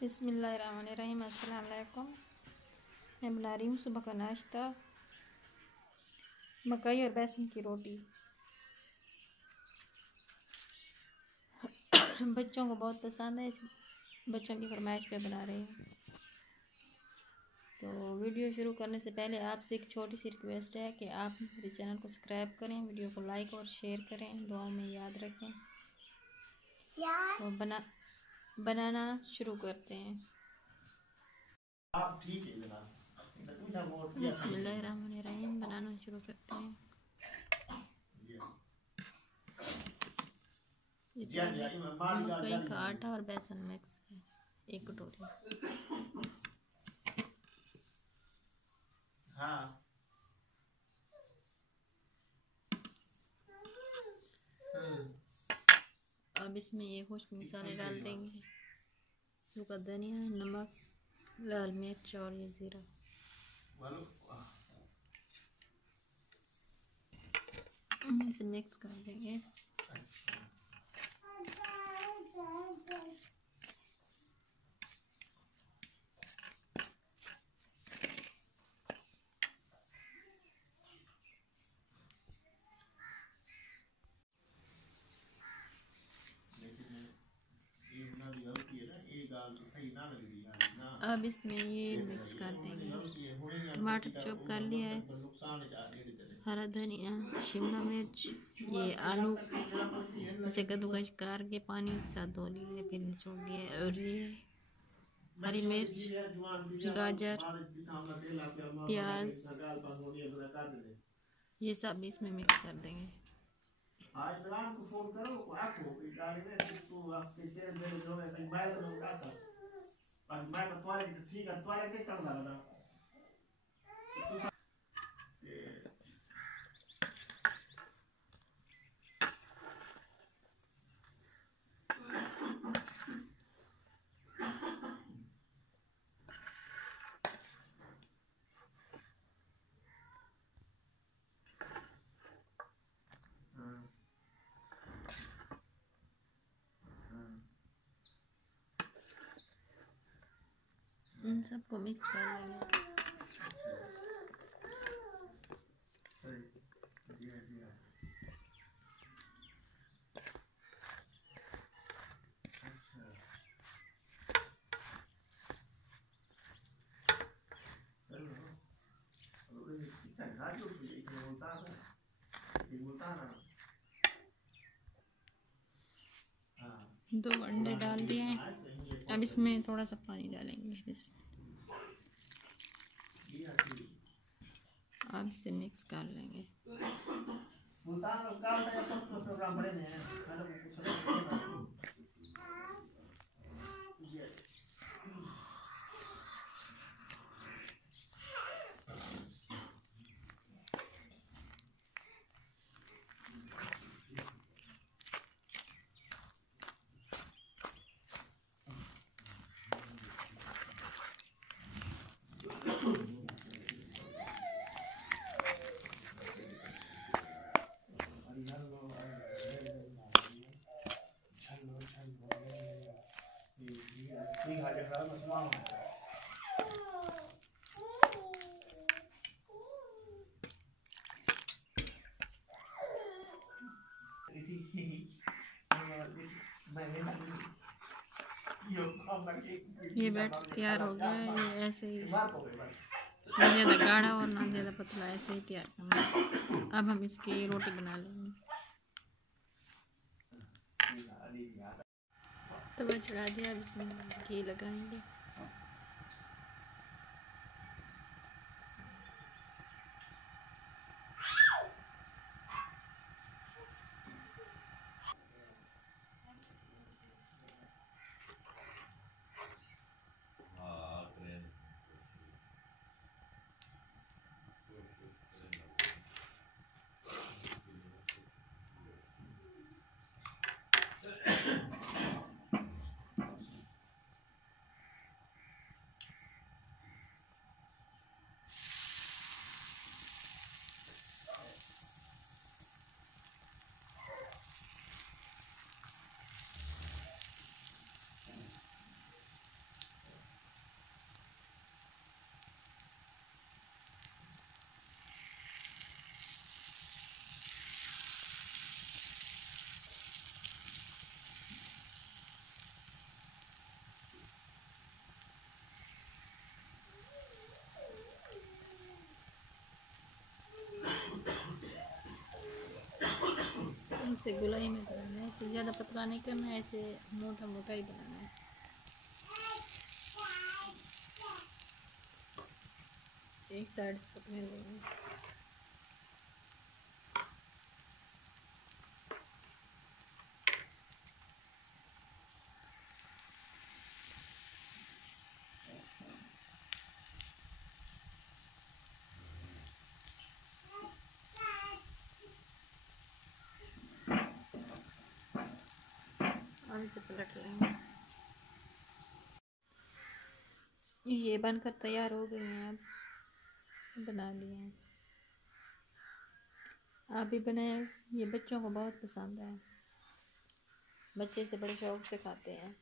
बिस्मिल्लाहिर्रहमानिर्रहीम। अस्सलाम वालेकुम। मैं बना रही हूँ सुबह का नाश्ता, मकई और बेसन की रोटी। बच्चों को बहुत पसंद है, बच्चों की फरमाइश पे बना रही हूँ। तो वीडियो शुरू करने से पहले आपसे एक छोटी सी रिक्वेस्ट है कि आप मेरे चैनल को सब्सक्राइब करें, वीडियो को लाइक और शेयर करें, दुआओं में याद रखें। तो बनाना शुरू करते हैं। आप ठीक है जनाब, बिस्मिल्लाहिर्रहमानिर्रहीम। बनाना शुरू करते हैं। मकई का आटा और बेसन मिक्स है, 1 कटोरी। हाँ। अब इसमें ये खुश्क मसाले डाल देंगे, सूखा धनिया, नमक, लाल मिर्च और ये ज़ीरा। इसे मिक्स कर देंगे। अब इसमें ये मिक्स कर देंगे। टमाटर चॉप कर लिया है, हरा धनिया, शिमला मिर्च, ये आलू इसे कद्दूकस करके पानी के साथ धो लिए, फिर निचोड़ लिए, और ये हरी मिर्च, गाजर, प्याज, ये सब इसमें मिक्स कर देंगे। आज रात को फोन करो आपको गाड़ी में तू आपके तेरे मेरे जो है मैं तो उठा सर बस मैं तो टॉयलेट ठीक है टॉयलेट के कर रहा था इन सबको मिक्स कर लेंगे। दो अंडे डाल दिए हैं। अब इसमें थोड़ा सा पानी डालेंगे। अब इसे मिक्स कर लेंगे। ये बैटर तैयार हो गया है। ये ऐसे ही ना ज़्यादा गाढ़ा और ना ज़्यादा पतला, ऐसे ही तैयार करना है। अब हम इसकी रोटी बना लेंगे। तवा चढ़ा दिया, अब इसमें घी लगाएंगे। ऐसे गोलाई में बनाना है, ऐसे ज़्यादा पतला नहीं करना है, ऐसे मोटा मोटा ही बनाना है। एक साइड से पकने लेंगे। अब इसे पलट लेंगे। ये बनकर तैयार हो गई हैं, अब बना लिए हैं। आप भी बनाएं, ये बच्चों को बहुत पसंद है, बच्चे से बड़े शौक से खाते हैं।